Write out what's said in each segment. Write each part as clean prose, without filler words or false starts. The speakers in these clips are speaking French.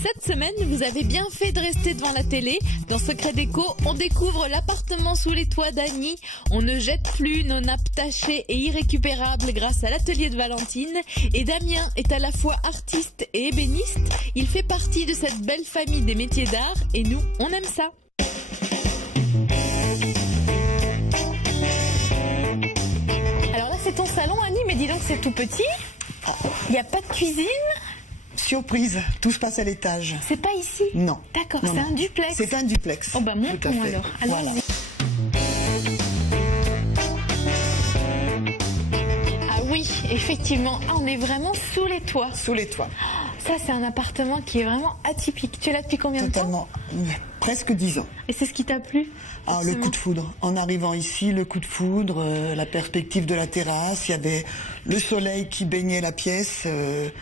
Cette semaine, vous avez bien fait de rester devant la télé. Dans Secret Déco, on découvre l'appartement sous les toits d'Annie. On ne jette plus nos nappes tachées et irrécupérables grâce à l'atelier de Valentine. Et Damien est à la fois artiste et ébéniste. Il fait partie de cette belle famille des métiers d'art et nous, on aime ça. Alors là, c'est ton salon, Annie, mais dis donc, c'est tout petit. Il n'y a pas de cuisine. Surprise, tout se passe à l'étage. C'est pas ici? Non. D'accord, Non, c'est non. un duplex. C'est un duplex. Oh bah montons alors. Allons-y. Voilà. Ah oui, effectivement. Ah, on est vraiment sous les toits. Sous les toits. Ça, c'est un appartement qui est vraiment atypique. Tu es là depuis combien de temps? Totalement. Presque 10 ans. Et c'est ce qui t'a plu? Ah, le coup de foudre. En arrivant ici, le coup de foudre, la perspective de la terrasse, il y avait le soleil qui baignait la pièce.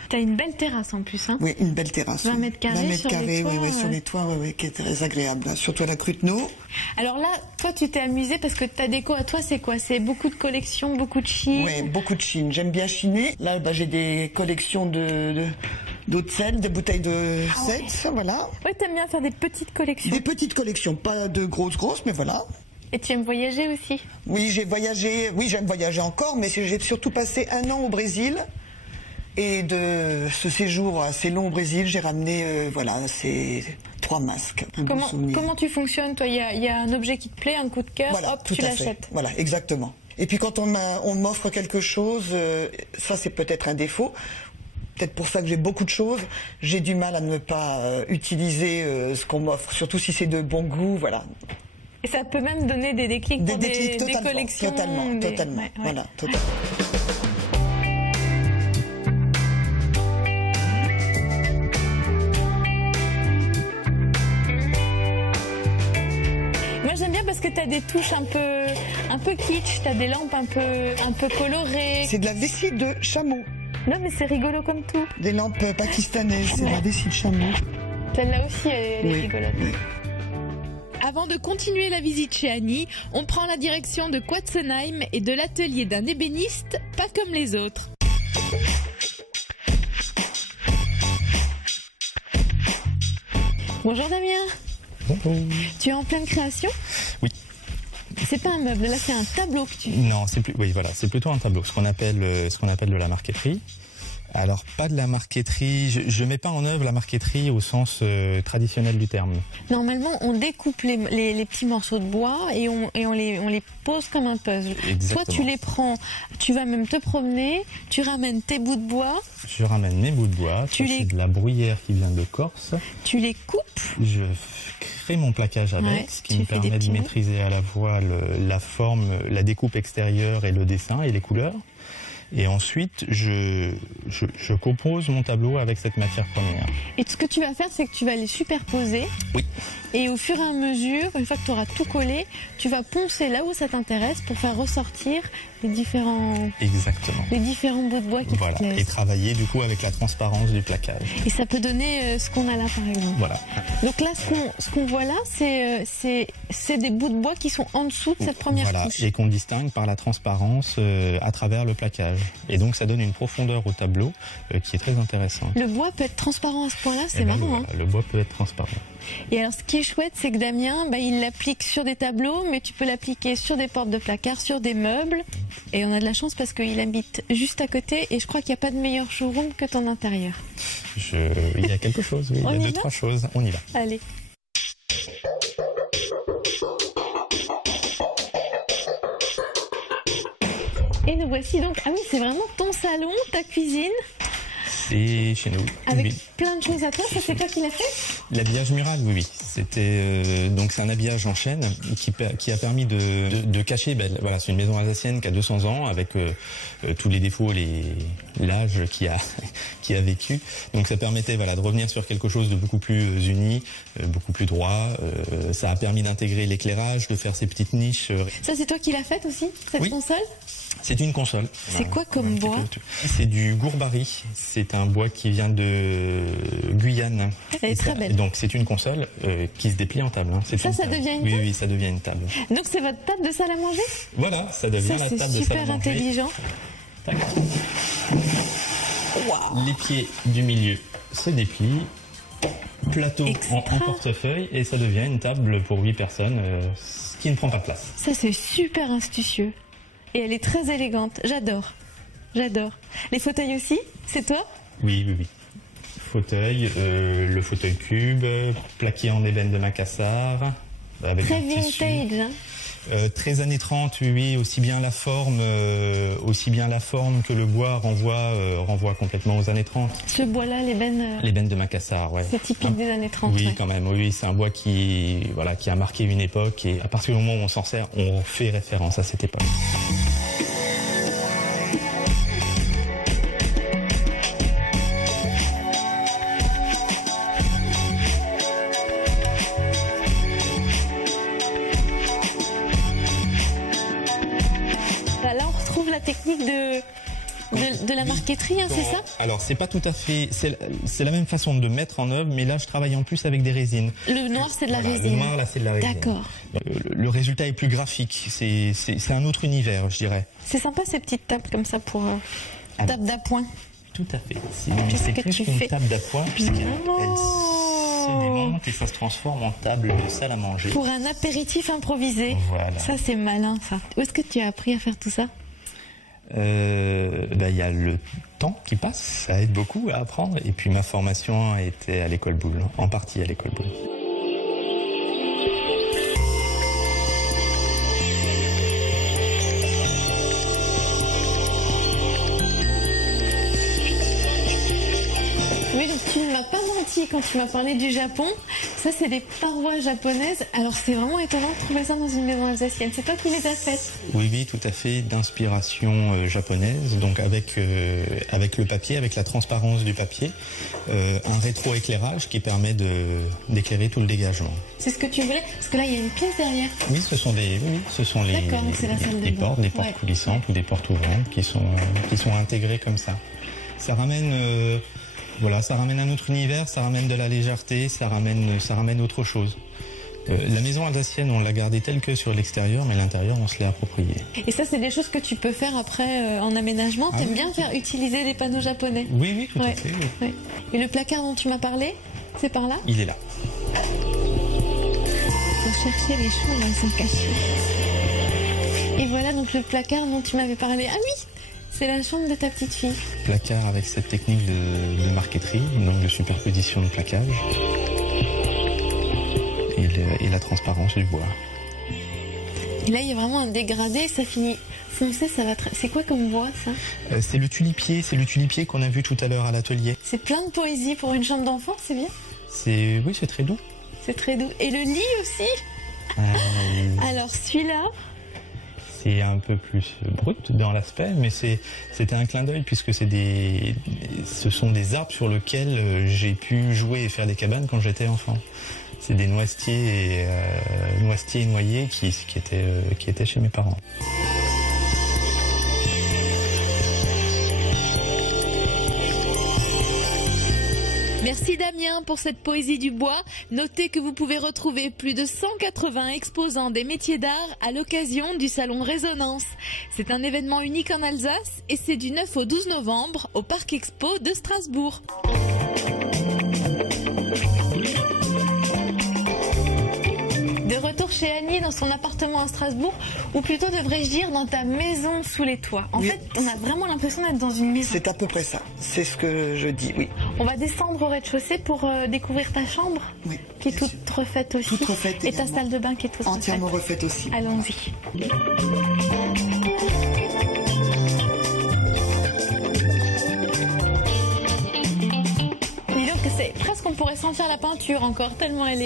T'as une belle terrasse en plus, hein? Oui, une belle terrasse. 20 mètres carrés 20 mètres sur carrés, les toits, oui, sur les toits, oui, qui est très agréable. Surtout à la Cruteno. Alors là, toi, tu t'es amusé parce que ta déco à toi, c'est quoi? C'est beaucoup de collections, beaucoup de chine? Oui, beaucoup de chine. J'aime bien chiner. Là, bah, j'ai des collections d'eau de sel, des bouteilles de sel, ça, voilà. Ouais, t'aimes bien faire des petites collections. Des petites collections, pas de grosses, mais voilà. Et tu aimes voyager aussi? Oui, j'ai voyagé, oui, j'aime voyager encore, mais j'ai surtout passé 1 an au Brésil. Et de ce séjour assez long au Brésil, j'ai ramené, voilà, ces 3 masques. Comment tu fonctionnes, toi? Il y a un objet qui te plaît, un coup de cœur, voilà, hop, tu l'achètes. Voilà, exactement. Et puis quand on m'offre quelque chose, ça c'est peut-être un défaut. Peut-être pour ça que j'ai beaucoup de choses. J'ai du mal à ne pas utiliser ce qu'on m'offre, surtout si c'est de bon goût, voilà. Et ça peut même donner des déclics pour des collections. Totalement. Ouais. Voilà, totalement. Moi j'aime bien parce que tu as des touches un peu kitsch, tu as des lampes un peu colorées. C'est de la vessie de chameau. Non mais c'est rigolo comme tout. Des lampes pakistanaises, c'est la vessie de chameau. Celle-là aussi elle est rigolote. Oui. Avant de continuer la visite chez Annie, on prend la direction de Quatsenheim et de l'atelier d'un ébéniste pas comme les autres. Bonjour Damien. Bonjour. Tu es en pleine création? Oui. C'est pas un meuble, là c'est un tableau que tu fais. Non, c'est plutôt un tableau, ce qu'on appelle de la marqueterie. Alors pas de la marqueterie, je mets pas en œuvre la marqueterie au sens traditionnel du terme. Normalement, on découpe les petits morceaux de bois et on les pose comme un puzzle. Exactement. Toi, tu les prends, tu vas même te promener, tu ramènes tes bouts de bois. Je ramène mes bouts de bois, c'est de la bruyère qui vient de Corse. Tu les coupes. Je crée mon plaquage avec, ce qui me permet de maîtriser à la fois la forme, la découpe extérieure et le dessin et les couleurs. Et ensuite, je compose mon tableau avec cette matière première. Et ce que tu vas faire, c'est que tu vas les superposer. Oui. Et au fur et à mesure, une fois que tu auras tout collé, tu vas poncer là où ça t'intéresse pour faire ressortir les différents bouts de bois qui te plaisent. Et travailler du coup avec la transparence du plaquage. Et ça peut donner ce qu'on a là par exemple. Voilà. Donc là, ce qu'on voit là, c'est des bouts de bois qui sont en dessous de cette première couche. Et qu'on distingue par la transparence à travers le plaquage. Et donc ça donne une profondeur au tableau qui est très intéressante. Le bois peut être transparent à ce point-là, c'est marrant. Le bois peut être transparent. Et alors ce qui est chouette, c'est que Damien, il l'applique sur des tableaux, mais tu peux l'appliquer sur des portes de placard, sur des meubles. Et on a de la chance parce qu'il habite juste à côté et je crois qu'il n'y a pas de meilleur showroom que ton intérieur. Il y a quelque chose, oui. Il y a 2-3 choses. On y va. Allez. Et nous voici donc, ah oui, c'est vraiment ton salon, ta cuisine. C'est chez nous. Avec plein de choses à toi, ça c'est toi qui l'as fait? L'habillage mural, oui. C'était donc c'est un habillage en chaîne qui a permis de cacher. Voilà, c'est une maison alsacienne qui a 200 ans avec tous les défauts, l'âge qui a vécu. Donc ça permettait de revenir sur quelque chose de beaucoup plus uni, beaucoup plus droit. Ça a permis d'intégrer l'éclairage, de faire ces petites niches. Ça c'est toi qui l'as faite aussi, cette console? C'est une console. C'est quoi comme bois? C'est du gourbari. C'est un bois qui vient de Guyane. Elle est très belle. Donc c'est une console qui se déplie en table. Ça devient une table? Oui, ça devient une table. Donc c'est votre table de salle à manger? Voilà, ça devient la table de salle à manger. C'est super intelligent. Wow. Les pieds du milieu se déplient. plateau en portefeuille et ça devient une table pour 8 personnes, ce qui ne prend pas de place. Ça, c'est super astucieux. Et elle est très élégante. J'adore. J'adore. Les fauteuils aussi, c'est toi? Oui. Fauteuil, le fauteuil cube, plaqué en ébène de Macassar. Avec très un tissu. vintage, hein. Très années 30, oui, aussi bien la forme que le bois renvoie complètement aux années 30. Ce bois-là, l'ébène... L'ébène de Macassar, ouais. C'est typique des années 30. Oui, ouais. quand même, oui, c'est un bois qui a marqué une époque et à partir du moment où on s'en sert, on fait référence à cette époque. Technique de la marqueterie, hein, c'est ça? Alors, c'est pas tout à fait... C'est la même façon de mettre en œuvre, mais là, je travaille en plus avec des résines. Le noir, c'est de la résine. Le noir, là, c'est de la résine. D'accord. Le résultat est plus graphique. C'est un autre univers, je dirais. C'est sympa, ces petites tables comme ça pour table d'appoint. Tout à fait. C'est plus qu'une table d'appoint, puisqu'elle se démonte et ça se transforme en table de salle à manger. Pour un apéritif improvisé. Voilà. Ça, c'est malin, ça. Où est-ce que tu as appris à faire tout ça? Y a le temps qui passe, ça aide beaucoup à apprendre. Et puis ma formation était à l'école Boulle, en partie à l'école Boulle. Oui, donc tu ne m'as pas menti quand tu m'as parlé du Japon. Ça, c'est des parois japonaises. Alors, c'est vraiment étonnant de trouver ça dans une maison alsacienne. C'est toi qui les as faites? Oui, tout à fait, d'inspiration japonaise. Donc avec le papier, avec la transparence du papier, un rétroéclairage qui permet d'éclairer tout le dégagement. C'est ce que tu voulais? Parce que là, il y a une pièce derrière. Oui, ce sont les portes coulissantes ou des portes ouvrantes qui sont intégrées comme ça. Ça ramène un autre univers, ça ramène de la légèreté, ça ramène autre chose. La maison alsacienne, on l'a gardée telle que sur l'extérieur, mais l'intérieur, on se l'est approprié. Et ça, c'est des choses que tu peux faire après en aménagement. T'aimes bien faire utiliser des panneaux japonais? Oui, tout à fait. Oui. Ouais. Et le placard dont tu m'as parlé, c'est par là? Il est là. Pour chercher les choses, elles sont cachées. Et voilà donc le placard dont tu m'avais parlé. Ah oui! C'est la chambre de ta petite fille. Placard avec cette technique de marqueterie, donc de superposition de plaquage. Et la transparence du bois. Et là, il y a vraiment un dégradé, ça finit foncé, ça va très... C'est quoi comme bois, ça? C'est le tulipier qu'on a vu tout à l'heure à l'atelier. C'est plein de poésie pour une chambre d'enfant, c'est bien? Oui, c'est très doux. C'est très doux. Et le lit aussi? Alors, celui-là... C'est un peu plus brut dans l'aspect, mais c'était un clin d'œil puisque ce sont des arbres sur lesquels j'ai pu jouer et faire des cabanes quand j'étais enfant. C'est des noisetiers et noyers qui étaient chez mes parents. Merci Damien pour cette poésie du bois. Notez que vous pouvez retrouver plus de 180 exposants des métiers d'art à l'occasion du salon Résonance. C'est un événement unique en Alsace et c'est du 9 au 12 novembre au Parc Expo de Strasbourg. De retour chez Annie dans son appartement à Strasbourg, ou plutôt devrais-je dire dans ta maison sous les toits. En fait, on a vraiment l'impression d'être dans une maison. C'est à peu près ça, c'est ce que je dis, oui. On va descendre au rez-de-chaussée pour découvrir ta chambre, qui est toute refaite aussi. Toute refaite et également. Ta salle de bain qui est toute entièrement refaite aussi. Allons-y. Dis donc, c'est presque on pourrait sentir la peinture encore, tellement elle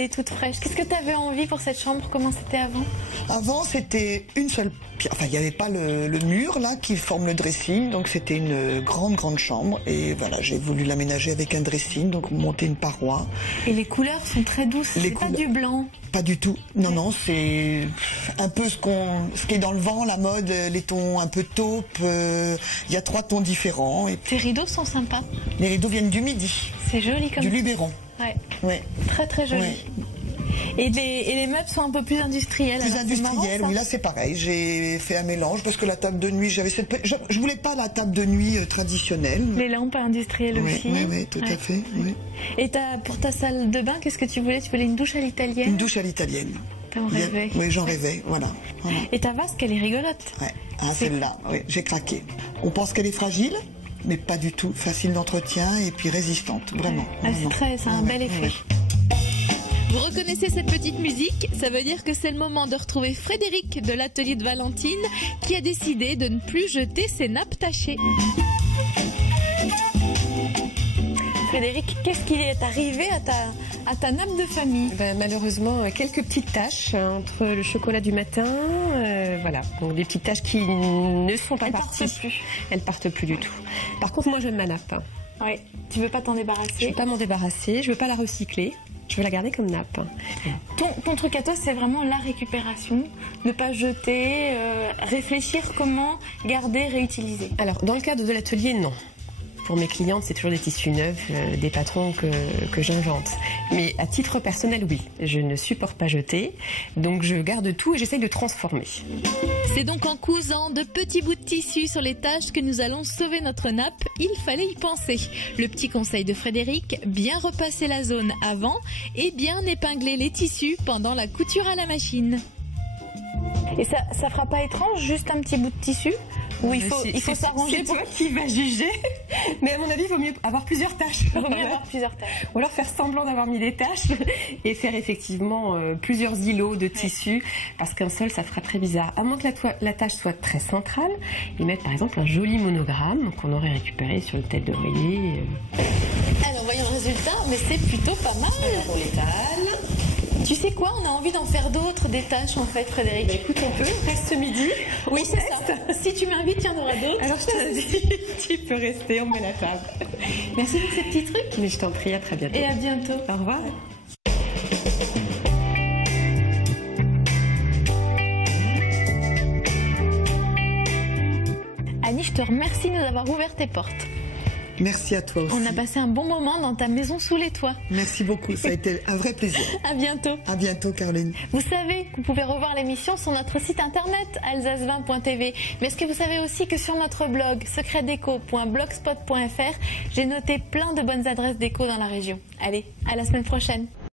est toute fraîche. Qu'est-ce que tu avais envie pour cette chambre? Comment c'était avant? Avant, c'était une seule pierre. Enfin, il n'y avait pas le mur là qui forme le dressing, donc c'était une grande chambre. Et voilà, j'ai voulu l'aménager avec un dressing, donc monter une paroi. Et les couleurs sont très douces. C'est pas du blanc. Pas du tout. Non, c'est un peu ce qui est dans le vent, la mode, les tons un peu taupe. Il y a 3 tons différents. Et tes rideaux sont sympas. Les rideaux viennent du Midi. C'est joli comme du Luberon. Ouais. Très joli. Ouais. Et les meubles sont un peu plus industriels. Plus alors, c'est industriels, marrant, oui, là c'est pareil. J'ai fait un mélange parce que la table de nuit, je voulais pas la table de nuit traditionnelle. Les lampes industrielles Oui, aussi. oui, tout à fait. Oui. Et pour ta salle de bain, qu'est-ce que tu voulais? Tu voulais une douche à l'italienne? Une douche à l'italienne. T'en rêvais? Oui, j'en rêvais, voilà. Et ta vasque, elle est rigolote. Ouais. Ah, celle-là, oui, j'ai craqué. On pense qu'elle est fragile, mais pas du tout. Facile d'entretien et puis résistante, vraiment. Ah, c'est un bel effet. Vous reconnaissez cette petite musique? Ça veut dire que c'est le moment de retrouver Frédéric de l'atelier de Valentine qui a décidé de ne plus jeter ses nappes tachées. Frédéric, qu'est-ce qui est arrivé à ta nappe de famille? Malheureusement, quelques petites taches entre le chocolat du matin, voilà, donc des petites taches qui ne sont pas parties. Elles partent plus du tout. Par contre, moi, j'aime ma nappe. Oui, tu veux pas t'en débarrasser? Je veux pas m'en débarrasser, je veux pas la recycler. Je veux la garder comme nappe. Ton truc à toi, c'est vraiment la récupération, ne pas jeter, réfléchir comment garder, réutiliser. Alors, dans le cadre de l'atelier, non. Pour mes clientes, c'est toujours des tissus neufs, des patrons que j'invente. Mais à titre personnel, oui, je ne supporte pas jeter, donc je garde tout et j'essaye de transformer. C'est donc en cousant de petits bouts de tissu sur les taches que nous allons sauver notre nappe. Il fallait y penser. Le petit conseil de Frédéric, bien repasser la zone avant et bien épingler les tissus pendant la couture à la machine. Et ça fera pas étrange, juste un petit bout de tissu? Ou il faut s'arranger? C'est toi qui vas juger. Mais à mon avis, il vaut mieux avoir plusieurs tâches. Il vaut mieux avoir plusieurs tâches. Ou alors faire semblant d'avoir mis des tâches et faire effectivement plusieurs îlots de tissu, parce qu'un seul, ça fera très bizarre. À moins que la tâche soit très centrale, et mettre par exemple un joli monogramme qu'on aurait récupéré sur le tête d'oreiller. Alors voyons le résultat, mais c'est plutôt pas mal. On l'étale. Tu sais quoi, on a envie d'en faire d'autres, des tâches en fait, Frédéric. Bah, écoute, on peut, reste ce midi. Oui, c'est ça. Si tu m'invites, il y en aura d'autres. Alors je t'invite, tu peux rester, on met la table. Merci pour ces petits trucs. Mais je t'en prie, à très bientôt. Et à bientôt. Au revoir. Annie, je te remercie de nous avoir ouvert tes portes. Merci à toi aussi. On a passé un bon moment dans ta maison sous les toits. Merci beaucoup, ça a été un vrai plaisir. À bientôt. À bientôt, Caroline. Vous savez que vous pouvez revoir l'émission sur notre site internet alsace20.tv. Mais est-ce que vous savez aussi que sur notre blog secretdeco.blogspot.fr, j'ai noté plein de bonnes adresses déco dans la région. Allez, à la semaine prochaine.